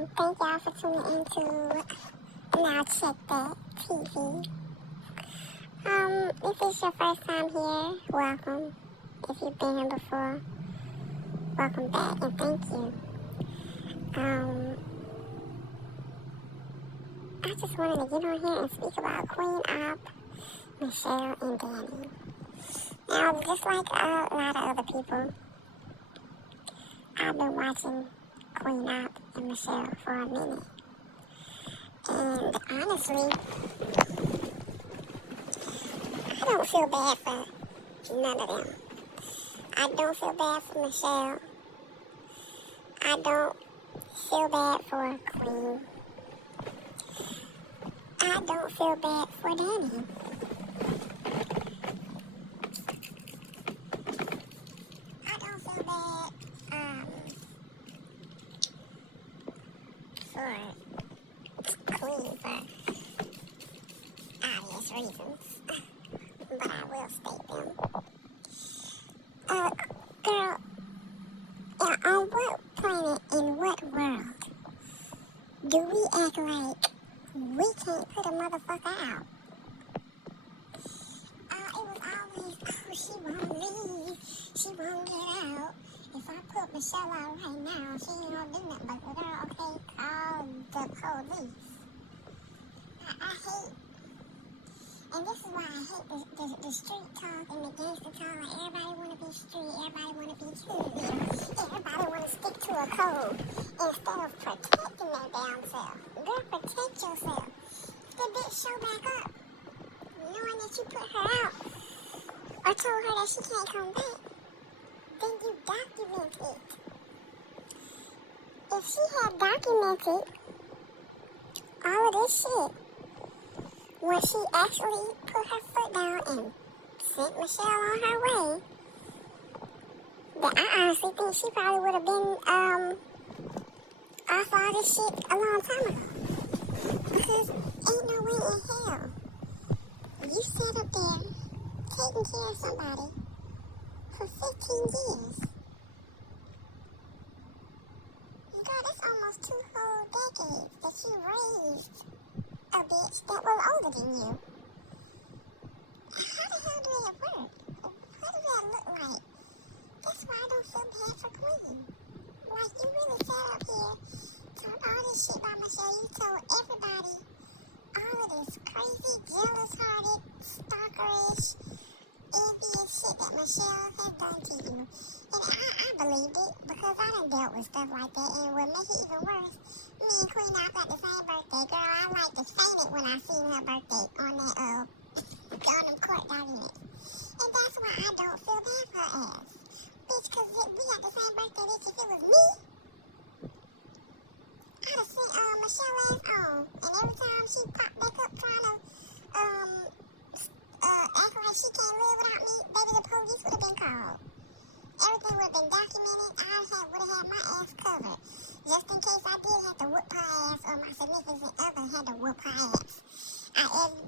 Thank y'all for tuning into Now Check That TV. If it's your first time here, welcome. If you've been here before, welcome back and thank you. I just wanted to get on here and speak about Queen Op, Michelle, and Danny. Now, just like a lot of other people, I've been watching Queen Op and Michelle for a minute. And honestly, I don't feel bad for none of them. I don't feel bad for Michelle. I don't feel bad for Queen. I don't feel bad for Danny. I don't feel bad for Queen for obvious reasons. But I will state them. Girl, on what planet, in what world, do we act like we can't put a motherfucker out? It was always, she won't leave, she won't get out. If I put Michelle out right now, she ain't gonna do nothing. But girl, okay, call the police. I hate, and this is why I hate the street talk and the gangster talk. Like everybody wanna be street, everybody wanna be hood, everybody wanna stick to a code instead of protecting their damn self. Girl, protect yourself. If the bitch show back up, knowing that you put her out or told her that she can't come back, then you document it. If she had documented all of this shit, when she actually put her foot down and sent Michelle on her way, then I honestly think she probably would have been off all this shit a long time ago. Because ain't no way in hell you sat up there taking care of somebody for 15 years. Girl, that's almost 2 whole decades that you raised a bitch that was older than you. How the hell do that work? What does that look like? That's why I don't feel bad for Queen. Like, you really sat up here, talked all this shit about Michelle. You told everybody all of this crazy, jealous-hearted, stalkerish, envious shit that Michelle had done to you. And I believed it because I done dealt with stuff like that. And what makes it even worse, me and Queen Op got the same birthday. Girl, I like to faint it when I seen her birthday on that, on them court documents. And that's why I don't feel bad for her ass. Bitch, cause we got the same birthday, bitch. If it was me, I'd have sent Michelle ass on. And every time she popped back up trying to act like she can't live without me, baby, the police would have been called. Everything would have been documented. I would have had my ass covered. Just in case I did have to whoop her ass or my significant other had to whoop her ass.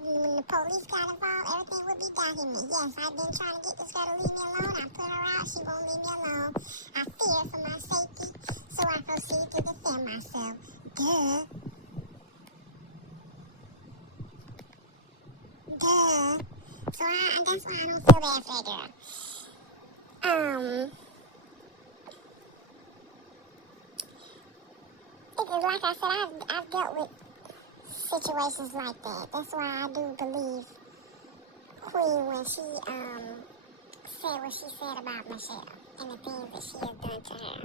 When the police got involved, everything would be documented. Yes, I've been trying to get this girl to leave me alone. I put her out. She won't leave me alone. I fear for my safety, so I proceed to defend myself. Duh. So that's why I don't feel bad for that girl. Because like I said, I've dealt with situations like that. That's why I do believe Queen when she said what she said about Michelle and the things that she has done to her.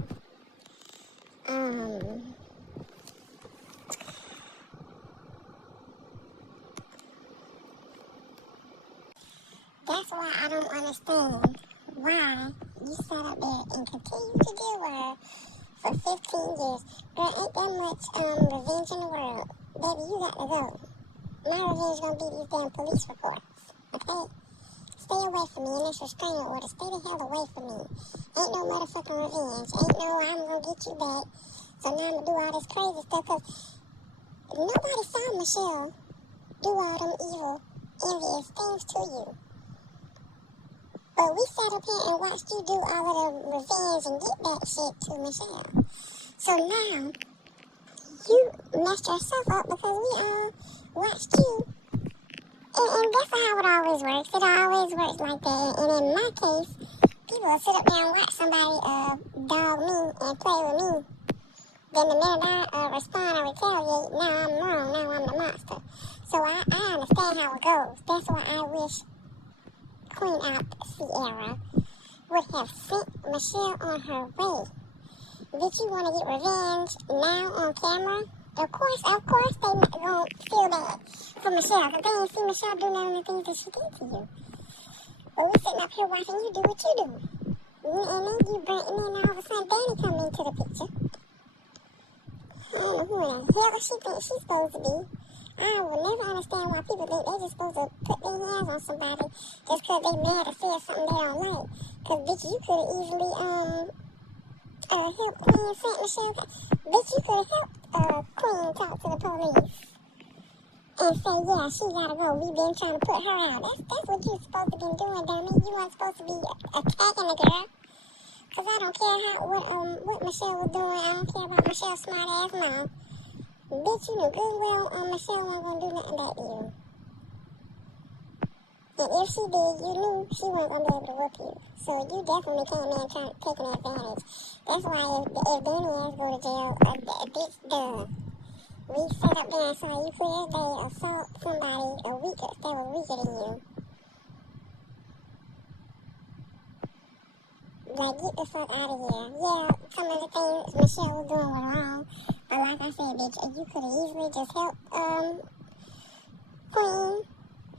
That's why I don't understand why you sat up there and continue to deal with her for 15 years. Girl, ain't that much revenge in the world. Baby, you got to go. My revenge gonna be these damn police reports. Okay? Stay away from me in this restraining order. Stay the hell away from me. Ain't no motherfucking revenge. Ain't no I'm gonna get you back. So now I'm gonna do all this crazy stuff because nobody saw Michelle do all them evil, envious things to you. But we sat up here and watched you do all of the revenge and get back shit to Michelle. So now, you messed yourself up because we watched you. And that's how it always works. It always works like that. And in my case, people will sit up there and watch somebody dog me and play with me. Then the minute I respond or retaliate, now I'm wrong. Now I'm the monster. So I understand how it goes. That's why I wish Queen Sierra would have sent Michelle on her way. Did you want to get revenge now on camera? Of course, they not gonna feel bad for Michelle, because they ain't see Michelle do none of the things that she did to you. But we're sitting up here watching you do what you do. And then you burn, and then all of a sudden Danny come into the picture. I don't know who in the hell she thinks she's supposed to be. I will never understand why people think they're just supposed to put their hands on somebody just because they mad or said something they don't like. Because, bitch, you could have easily, help Queen Saint Michelle. Bitch, you could have helped Queen talk to the police and say, yeah, she gotta go. We been trying to put her out. That's what you're supposed to be doing, dummy. You weren't supposed to be attacking the girl. Cause I don't care what Michelle was doing. I don't care about Michelle's smart ass mouth. Bitch, you knew good well Michelle wasn't gonna do nothing back to you. And if she did, you knew she wasn't gonna be able to whoop you. So you definitely came in taking advantage. That's why if Danny has to go to jail, a bitch does. We sat up there and saw you clear as day assault somebody that was weaker than you. Like, get the fuck out of here. Yeah, some of the things Michelle was doing were wrong. But like I said, bitch, you could have easily just helped Queen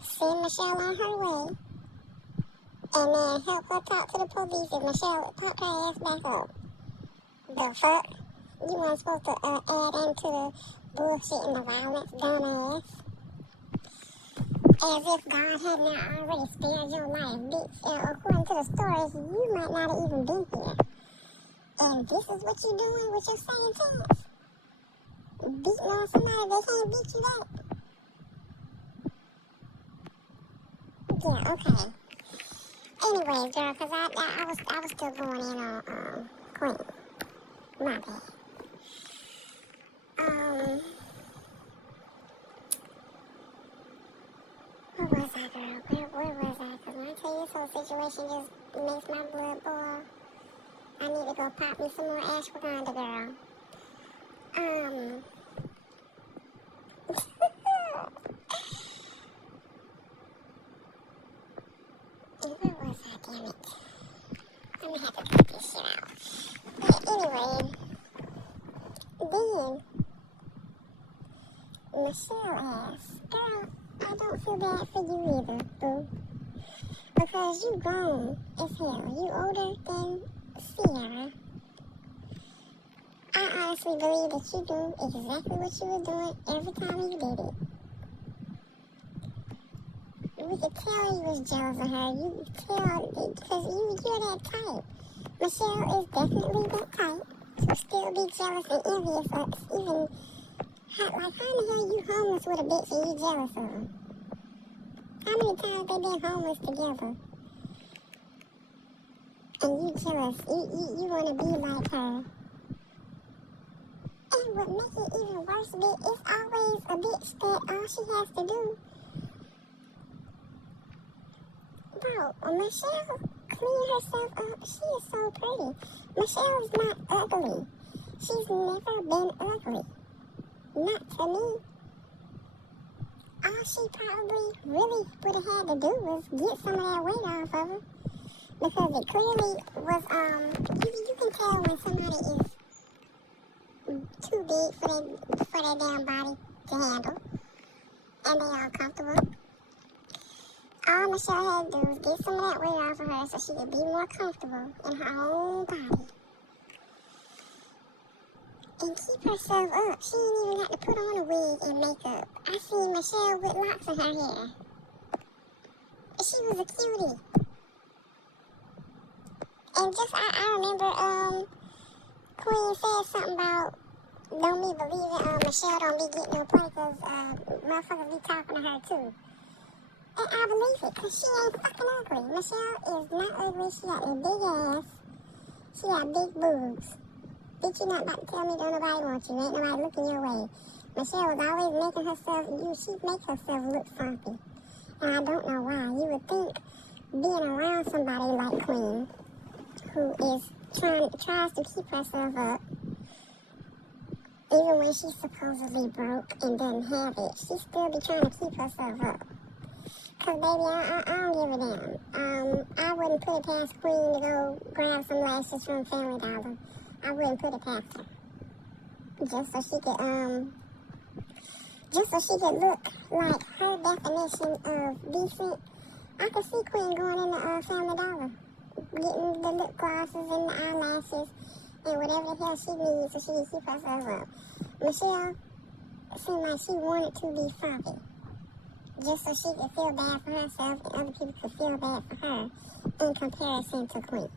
send Michelle on her way. And then help her talk to the police if Michelle popped her ass back up. The fuck? You weren't supposed to add into the bullshit and the violence, dumbass. As if God had not already spared your life, bitch. According to the stories, you might not have even been here. And this is what you're doing with your same chance. Beating on somebody that can't beat you up. Yeah, okay. Anyways, girl, because I was still going in on Queen. My bad. Where was I, girl? Where was I? Because when I tell you this whole situation just makes my blood boil, I need to go pop me some more ashwagandha, girl. Where was I, damn it? I'm gonna have to cut this shit out. But anyway, then Michelle asked, girl, I don't feel bad for you either, boo. Because you grown as hell. You older than Sierra. I honestly believe that you knew exactly what you were doing every time you did it. We could tell you was jealous of her. You could tell, because you're that type. Michelle is definitely that type. So still be jealous and envious of even, how in the hell you homeless with a bitch and you jealous of her? How many times they been homeless together? And you jealous. You want to be like her. And what makes it even worse, bitch, it's always a bitch that all she has to do. Bro, Michelle cleaned herself up. She is so pretty. Michelle is not ugly. She's never been ugly. Not to me. All she probably really would have had to do was get some of that weight off of her. Because it clearly was, you can tell when somebody is too big for their damn body to handle. And they uncomfortable. All Michelle had to do was get some of that weight off of her so she could be more comfortable in her own body. And keep herself up. She ain't even got to put on a wig and makeup. I seen Michelle with locks in her hair. She was a cutie. And just, I remember, Queen said something about, don't be believing, Michelle don't be getting no play because, motherfuckers be talking to her too. And I believe it, because she ain't fucking ugly. Michelle is not ugly. She got a big ass. She got big boobs. Bitch, you not about to tell me don't nobody want you. Ain't nobody looking your way. Michelle was always making herself, she make herself look frumpy. And I don't know why. You would think being around somebody like Queen, who tries to keep herself up, even when she's supposedly broke and doesn't have it, she still be trying to keep herself up. Cause baby, I don't give a damn. I wouldn't put it past Queen to go grab some lashes from Family Dollar. I wouldn't put it past her. Just so she could look like her definition of decent. I could see Queen going in the Family Dollar, getting the lip glosses and the eyelashes and whatever the hell she needs so she can keep herself up. Michelle seemed like she wanted to be frumpy, just so she could feel bad for herself and other people could feel bad for her in comparison to Queen.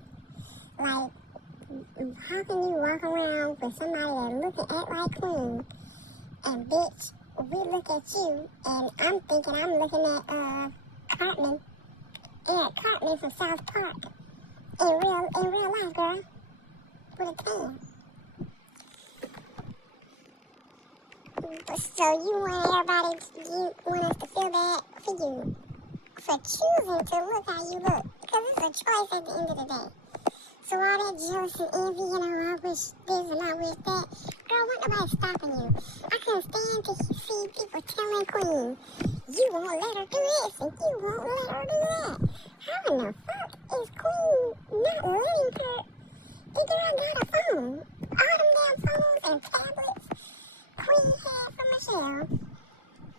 Like, how can you walk around with somebody that act like Queen, and bitch, we look at you, and I'm thinking I'm looking at Cartman, Eric Cartman from South Park, in real life, girl, with a tan. So you want us to feel bad for you, for choosing to look how you look, because it's a choice at the end of the day. So all that jealousy and envy, I wish this and I wish that. Girl, what nobody stopping you? I couldn't stand to see people telling Queen, you won't let her do this and you won't let her do that. How in the fuck is Queen not letting her? The girl got a phone. All them damn phones and tablets Queen had for Michelle.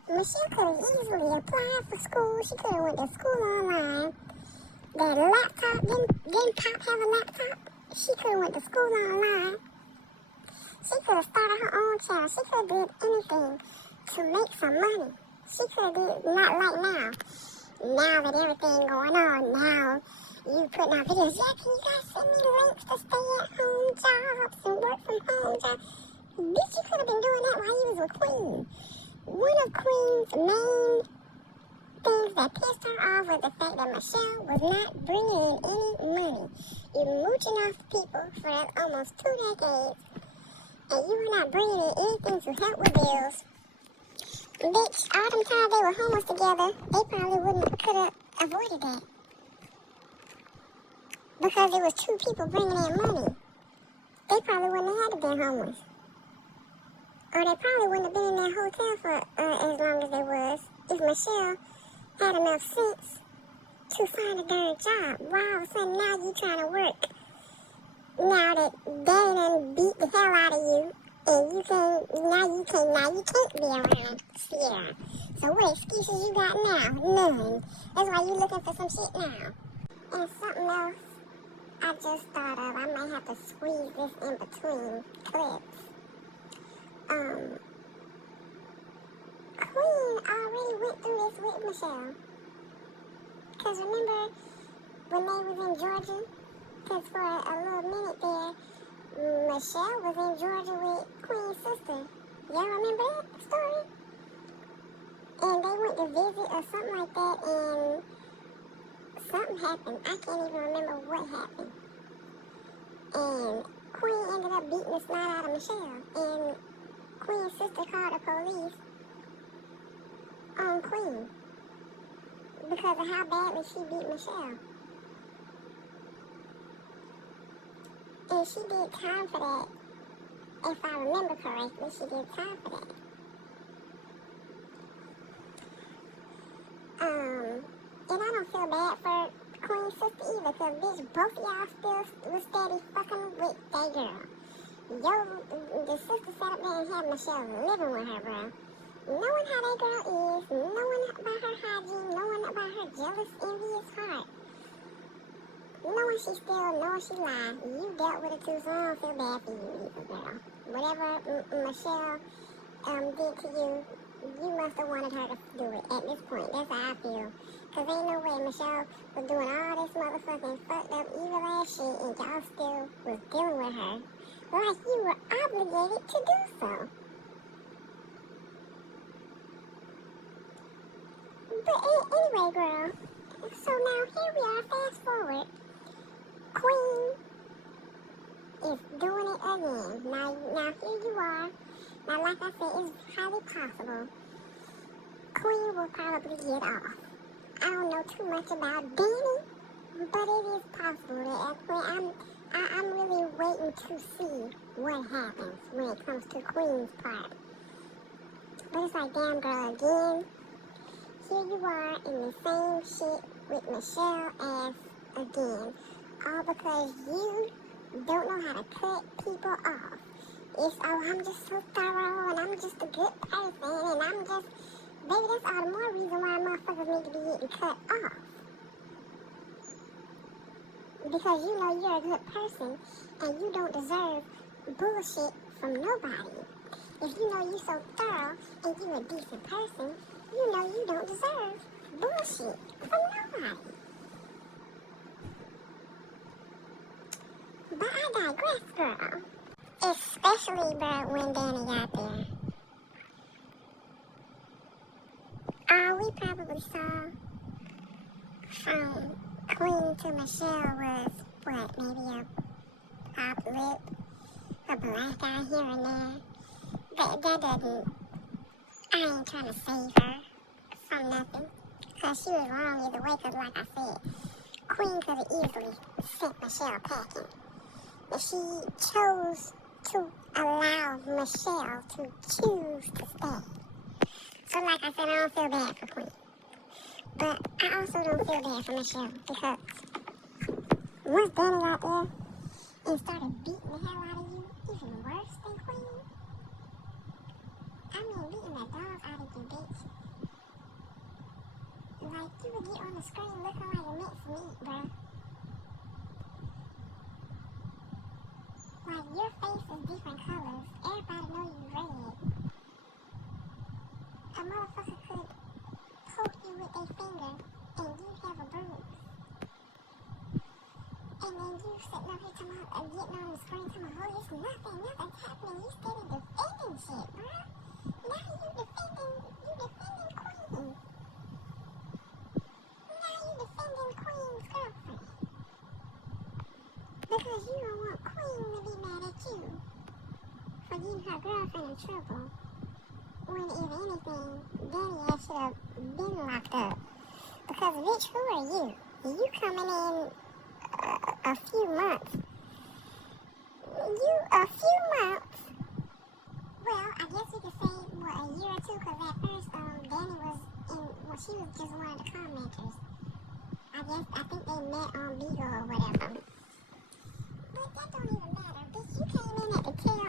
Michelle could have easily applied for school. She could have went to school online. That laptop, didn't Pop have a laptop? She could have went to school online. She could have started her own channel. She could have did anything to make some money. She could have did, not like now. Now that everything going on, now you putting out videos. Yeah, can you guys send me links to stay at home jobs and work from home jobs? Bitch, you could have been doing that while you was with Queen. One of Queen's main things that pissed her off was the fact that Michelle was not bringing in any money. You mooching off people for almost 2 decades, and you were not bringing in anything to help with bills. Bitch, all them times they were homeless together, they probably could have avoided that. Because it was 2 people bringing in money. They probably wouldn't have had to be homeless. Or they probably wouldn't have been in that hotel for as long as they was if Michelle had enough sense to find a darn job. Why all of a sudden now you trying to work? Now that they done beat the hell out of you, and you can't be around Sierra. So what excuses you got now? None. That's why you looking for some shit now. And something else I just thought of, I might have to squeeze this in between clips. Queen already went through this with Michelle. Because remember when they was in Georgia? Because for a little minute there, Michelle was in Georgia with Queen's sister. Y'all remember that story? And they went to visit or something like that, and something happened. I can't even remember what happened. And Queen ended up beating the snot out of Michelle. And Queen's sister called the police on Queen because of how badly she beat Michelle. And she did time for that. If I remember correctly, she did time for that. And I don't feel bad for Queen's sister either, because bitch, both of y'all still was steady fucking with that girl. The sister sat up there and had Michelle living with her, bro. Knowing how that girl is, knowing about her hygiene, knowing about her jealous, envious heart. Knowing she still, knowing she lied. You dealt with it too, so I don't feel bad for you either, girl. Whatever Michelle did to you, you must have wanted her to do it at this point. That's how I feel. Because ain't no way Michelle was doing all this motherfucking fucked up evil ass shit and y'all still was dealing with her like you were obligated to do so. But anyway, girl, so now here we are, fast forward. Queen is doing it again. Now here you are. Now, like I said, it's highly possible Queen will probably get off. I don't know too much about Danny, but it is possible that Queen. I'm really waiting to see what happens when it comes to Queen's part. But it's like, damn girl, again, here you are in the same shit with Michelle as again. All because you don't know how to cut people off. It's, oh, I'm just so thorough, and I'm just a good person, and I'm just, baby, that's all the more reason why motherfuckers need to be getting cut off. Because you know you're a good person, and you don't deserve bullshit from nobody. If you know you're so thorough, and you're a decent person, you know you don't deserve bullshit from nobody. But I digress, girl. Especially about when Danny got there. All we probably saw from Queen to Michelle was, what, maybe a pop lip, a black eye here and there. That doesn't, I ain't trying to save her from nothing. Because she was wrong either way, because like I said, Queen could have easily sent Michelle packing. But she chose to allow Michelle to choose to stay. So like I said, I don't feel bad for Queen. But I also don't feel bad for Michelle because once Danny got there and started beating the hell out of you, even worse than Queen. I mean, beating the dog out of you, bitch. Like, you would get on the screen looking like a mixed meat, bruh. Like, your face is different colors. Everybody know you red. A motherfucker could poke you with their finger and you have a bruise. And then you sitting up here getting on the screen talking about, oh, it's nothing's happening. You steady defending shit, bruh. Now you defending Queen. Now you defending Queen's girlfriend. Because you don't want Queen to be mad at you for getting her girlfriend in trouble. When, if anything, Danny should have been locked up. Because, bitch, who are you? You coming in a few months. A few months? Well, I guess we could say, what, a year or two? Because at first, Danny was she was just one of the commenters. I think they met on Beagle or whatever. But that don't even matter, bitch. You came in at the tail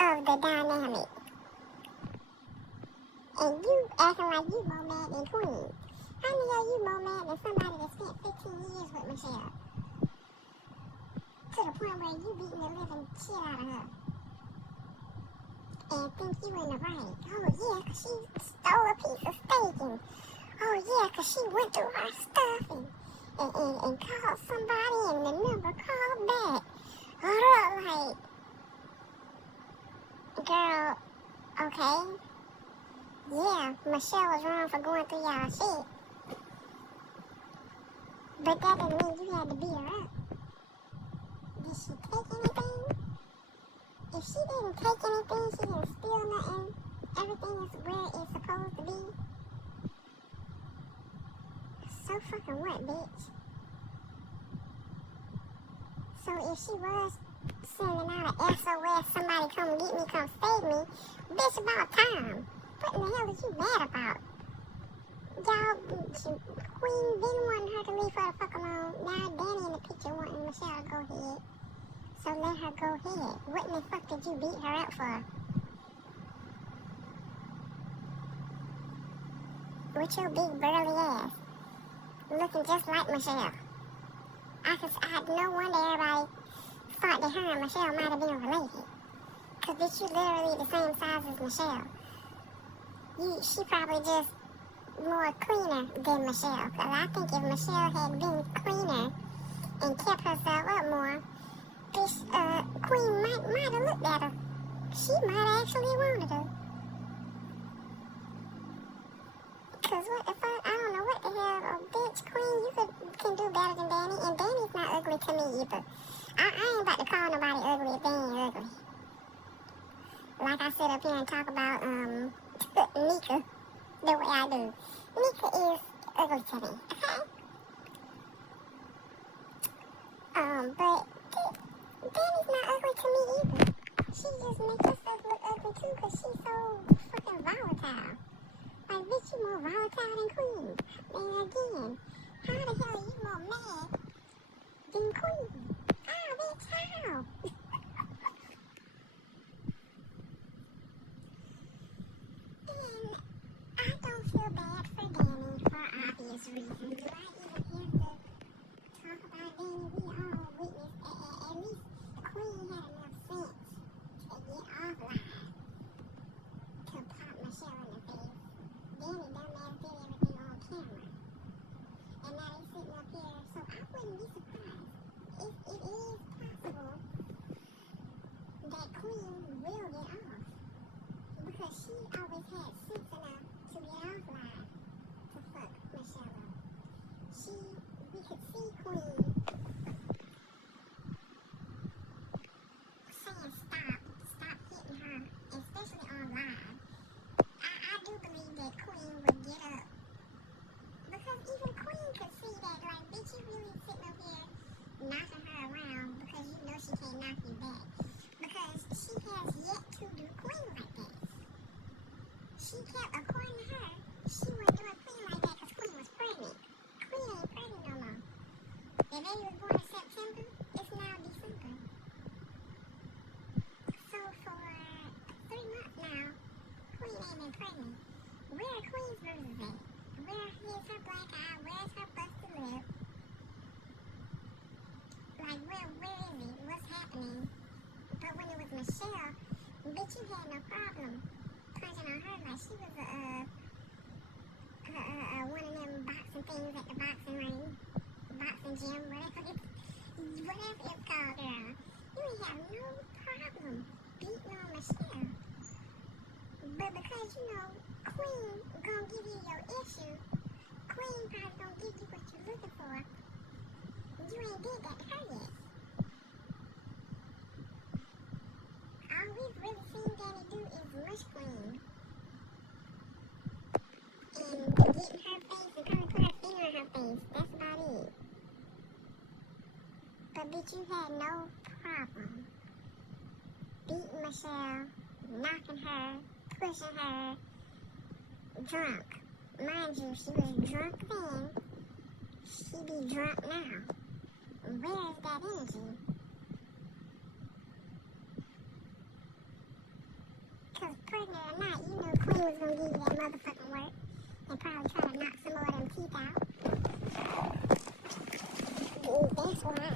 end of the dynamic. And you acting like you more mad than Queen. How many of you more mad than somebody that spent 15 years with Michelle? To the point where you beating the living shit out of her. And think you in the right. Oh yeah, 'cause she stole a piece of steak. And oh yeah, 'cause she went through her stuff and called somebody and the number called back. Like, girl, okay. Yeah, Michelle was wrong for going through y'all shit. But that doesn't mean you had to beat her up. Did she take anything? If she didn't take anything, she didn't steal nothing, everything is where it's supposed to be. So fucking what, bitch? So if she was sending out an SOS, somebody come get me, come save me, bitch, about time. What in the hell is you mad about? Y'all, Queen didn't want her to leave her the fuck alone. Now Danny in the picture wanting Michelle to go ahead. So let her go ahead. What in the fuck did you beat her up for? With your big burly ass. Looking just like Michelle. No wonder everybody thought that her and Michelle might have been related. Cause bitch, you literally the same size as Michelle. She probably just more cleaner than Michelle. Cause I think if Michelle had been cleaner and kept herself up more, this Queen might have looked at her. She might have actually wanted her. Cause what the fuck? I don't know what the hell. Oh, bitch, Queen, you can do better than Danny. And Danny's not ugly to me either. I ain't about to call nobody ugly if they ain't ugly. Like I sit up here and talk about, Nika the way I do. Nika is ugly to me, okay? But Danny's not ugly to me either. She just makes herself look ugly too because she's so fucking volatile. Like, bitch, you more volatile than Queen. And again, how the hell are you more mad than Queen? How, bitch, how? And I don't feel bad for Danny for obvious reasons. Do I even have to talk about Danny? We all witnessed, at least Queen had enough sense to get offline to pop Michelle in the face. Danny dumbass did everything on camera. And now they sitting up here, so I wouldn't be surprised if it is possible that Queen will get off. Because she always had sense enough to get offline to fuck Michelle up. We could see Queen saying stop hitting her, especially on live. I do believe that Queen would get up. Because even Queen could see that, like, bitch, you really sitting up here knocking her around because you know she can't knock you back. Because she has yet to do Queen like that. She kept, according to her, she wasn't doing Queen like that because Queen was pregnant. Queen ain't pregnant no more. The baby was born in September. It's now December. So for 3 months now, Queen ain't been pregnant. Where are Queen's bruises at? Where is her black eye? Where's her busted lip? Like, where is it? What's happening? But when it was Michelle, bitch, you had no problem punching on her like she was one of them boxing things at the boxing ring, boxing gym, whatever it's called, girl. You ain't have no problem beating on Michelle. But because, you know, Queen gonna give you your issue, Queen probably gonna give you what you're looking for. You ain't did that to her yet. All we've really seen Danny do is mush Queen. And get in her face and probably put her finger in her face. That's about it. But bitch, you had no problem beating Michelle, knocking her, pushing her, drunk. Mind you, she was drunk then. She be drunk now. Where is that energy? Because pregnant or not, you know Queen was going to give you that motherfucking work and probably try to knock some more of them teeth out. That's why.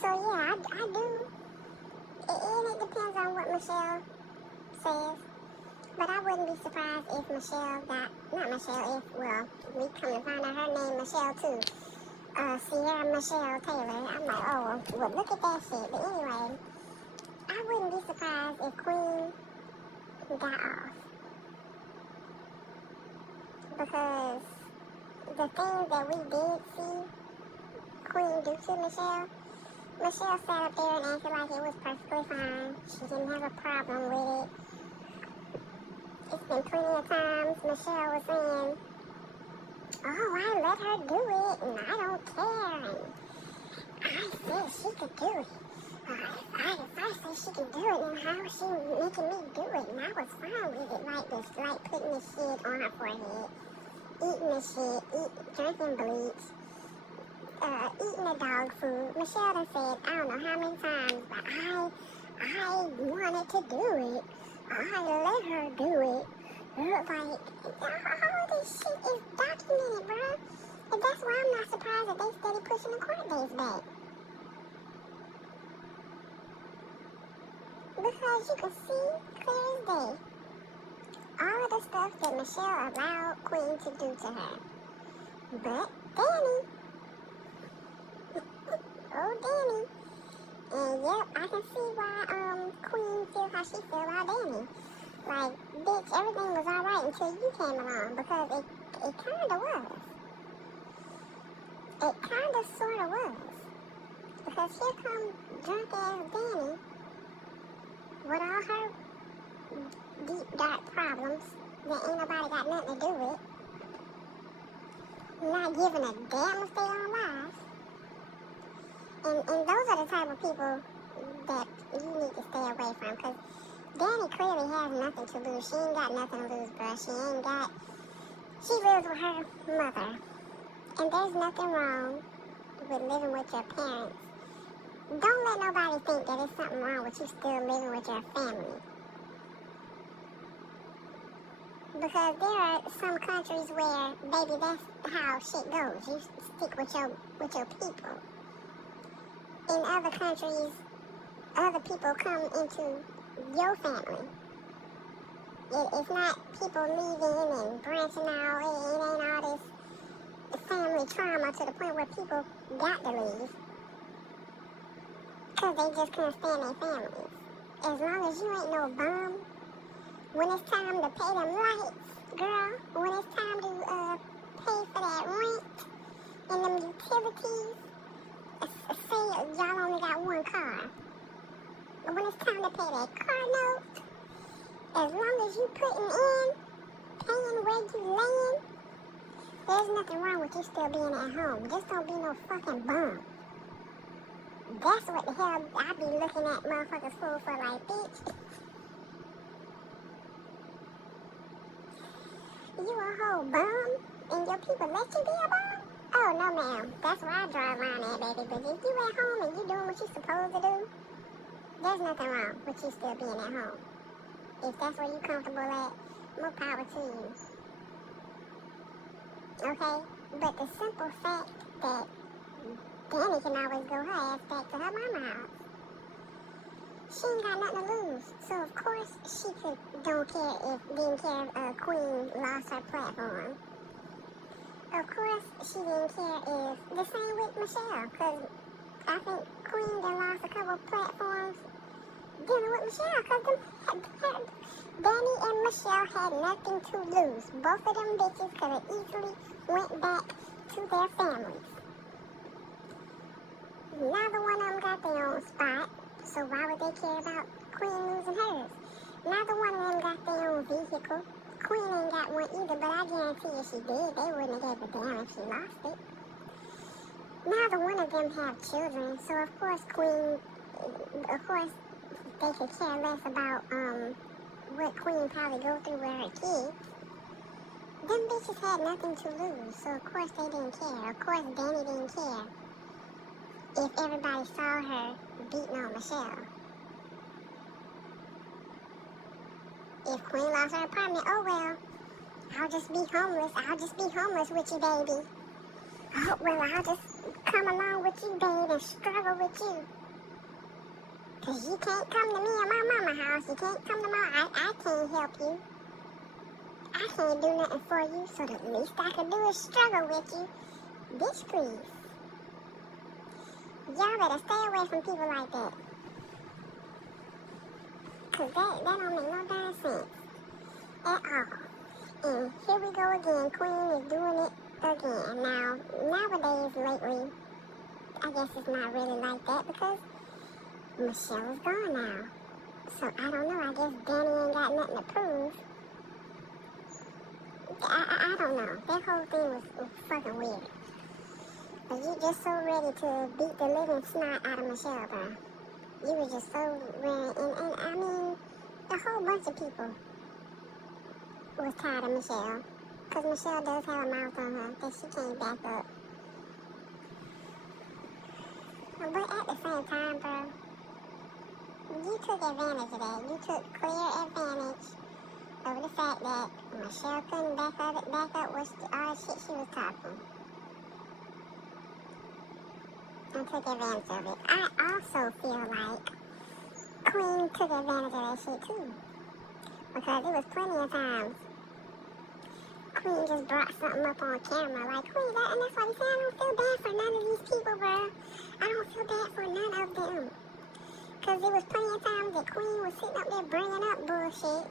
So yeah, I do. And it depends on what Michelle says. But I wouldn't be surprised if Michelle we come to find out her name Michelle too. Sierra Michelle Taylor. I'm like, oh, well, look at that shit. But anyway, I wouldn't be surprised if Queen got off. Because the things that we did see Queen do to Michelle sat up there and acted like it was perfectly fine. She didn't have a problem with it. It's been plenty of times Michelle was saying, oh, I let her do it, and I don't care, and I said she could do it. If I say she can do it, then how is she making me do it? And I was fine with it, like putting this shit on her forehead, eating this shit, drinking bleach, eating the dog food. Michelle done said, I don't know how many times, but I wanted to do it. I let her do it. Like, all this shit is documented, bro. And that's why I'm not surprised that they steady pushing the court dates back. Because you can see clear as day all of the stuff that Michelle allowed Queen to do to her. But Danny, oh Danny, and yep, I can see why Queen feel how she feel about Danny. Like, bitch, everything was alright until you came along, because it kinda was. It kinda sorta was. Because here comes drunk ass Danny with all her deep dark problems that ain't nobody got nothing to do with. Not giving a damn if they own lives. And those are the type of people that you need to stay away from. Because Danny clearly has nothing to lose. She ain't got nothing to lose, bro. She lives with her mother. And there's nothing wrong with living with your parents. Don't let nobody think that there's something wrong with you still living with your family. Because there are some countries where, baby, that's how shit goes. You stick with your people. In other countries, other people come into your family. It's not people leaving and branching out. It ain't all this family trauma to the point where people got to leave. Because they just can't stand their families. As long as you ain't no bum, when it's time to pay them lights, girl, when it's time to pay for that rent and them utilities, say y'all only got one car. But when it's time to pay that car note, as long as you putting in, paying where you laying, there's nothing wrong with you still being at home. Just don't be no fucking bum. That's what the hell I be looking at motherfuckers for like, bitch. You a whole bum and your people let you be a bum? Oh, no, ma'am. That's where I draw a line at, baby. But if you at home and you doing what you supposed to do, there's nothing wrong with you still being at home. If that's where you comfortable at, more power to you. Okay? But the simple fact that Danny can always go her ass back to her mama house. She ain't got nothing to lose. So, of course, she didn't care if Queen lost her platform. Of course, she didn't care if, the same with Michelle, because I think Queen done lost a couple platforms dealing with Michelle, because Danny and Michelle had nothing to lose. Both of them bitches could have easily went back to their families. Neither one of them got their own spot, so why would they care about Queen losing hers? Neither one of them got their own vehicle. Queen ain't got one either, but I guarantee you she did. They wouldn't have gave a damn if she lost it. Neither one of them have children, so of course they could care less about what Queen probably go through with her kids. Them bitches had nothing to lose, so of course they didn't care. Of course Danny didn't care if everybody saw her beating on Michelle. If Queen lost her apartment, oh well, I'll just be homeless. I'll just be homeless with you, baby. Oh, well, I'll just come along with you, babe, and struggle with you. Because you can't come to me in my mama house. You can't come to I can't help you. I can't do nothing for you, so the least I can do is struggle with you. Bitch, please. Y'all better stay away from people like that. Because that don't make no damn sense at all. And here we go again. Queen is doing it again. Now, nowadays, lately, I guess it's not really like that because Michelle is gone now. So, I don't know. I guess Danny ain't got nothing to prove. I don't know. That whole thing was fucking weird. But you just so ready to beat the living snot out of Michelle, bro. You were just so ready. And I mean, a whole bunch of people was tired of Michelle. Because Michelle does have a mouth on her that she can't back up. But at the same time, bro, you took advantage of that. You took clear advantage of the fact that Michelle couldn't back up all the shit she was talking. And took advantage of it. I also feel like Queen took advantage of that shit too. Because it was plenty of times Queen just brought something up on camera. Like, Queen, and that's why you say I don't feel bad for none of these people, bro. I don't feel bad for none of them. Because there was plenty of times that Queen was sitting up there bringing up bullshit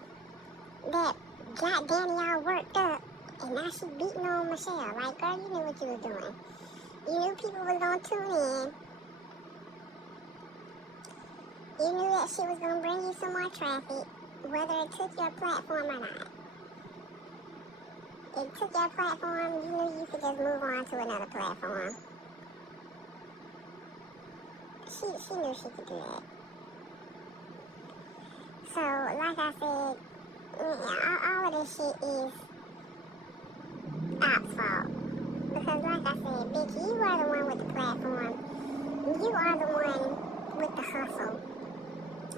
that got Danny all worked up. And now she beating on Michelle. Like, girl, you knew what you was doing. You knew people was going to tune in You knew that shit was gonna bring you some more traffic, whether it took your platform or not. It took your platform, you knew you could just move on to another platform. She knew she could do that. So, like I said, all of this shit is Op's fault. Because like I said, bitch, you are the one with the platform. You are the one with the hustle.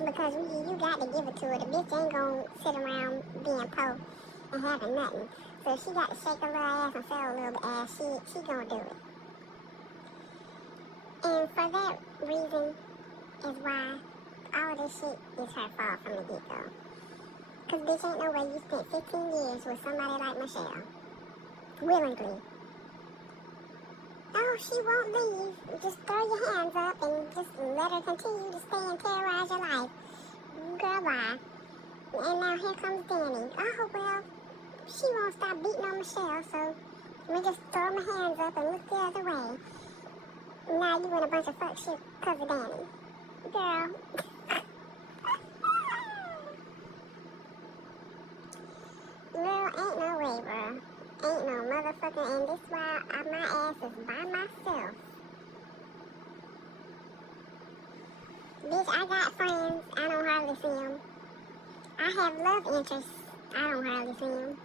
Because you got to give it to her. The bitch ain't gonna sit around being poor and having nothing. So if she got to shake her little ass and sell a little ass, she gonna do it. And for that reason is why all of this shit is her fault from the get-go. Because bitch, ain't no way you spent 15 years with somebody like Michelle. Willingly. Oh, she won't leave. Just throw your hands up and just let her continue to stay and terrorize your life. Girl, bye. And now here comes Danny. Oh, well, she won't stop beating on Michelle, so we just throw my hands up and look the other way. Now you in a bunch of fuck shit because of Danny. Girl. Girl, ain't no way, bro. Ain't no motherfucker, and this why my ass is by myself. Bitch, I got friends, I don't hardly see them. I have love interests, I don't hardly see them.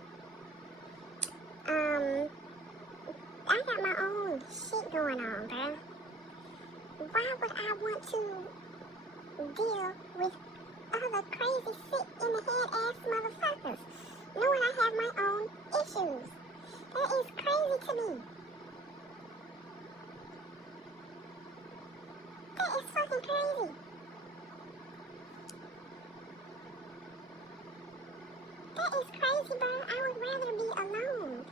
I got my own shit going on, bruh. Why would I want to deal with other crazy sick in the head ass motherfuckers, knowing I have my own issues? That is crazy to me. That is fucking crazy. That is crazy, bro. I would rather be alone.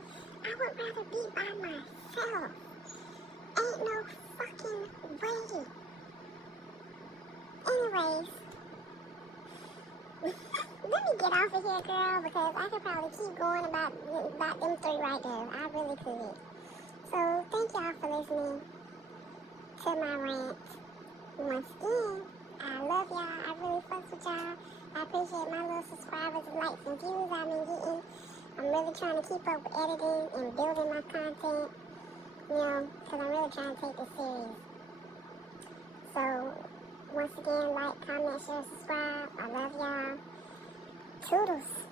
I would rather be by myself. Ain't no fucking way. Anyways, let me get off of here, girl, because I could probably keep going about them three right there. I really could. So, thank y'all for listening to my rant. Once again, I love y'all. I really fucks with y'all. I appreciate my little subscribers, likes, and views I've been getting. I'm really trying to keep up with editing and building my content, you know, because I'm really trying to take this serious. So, once again, like, comment, share, subscribe. I love y'all. Toodles.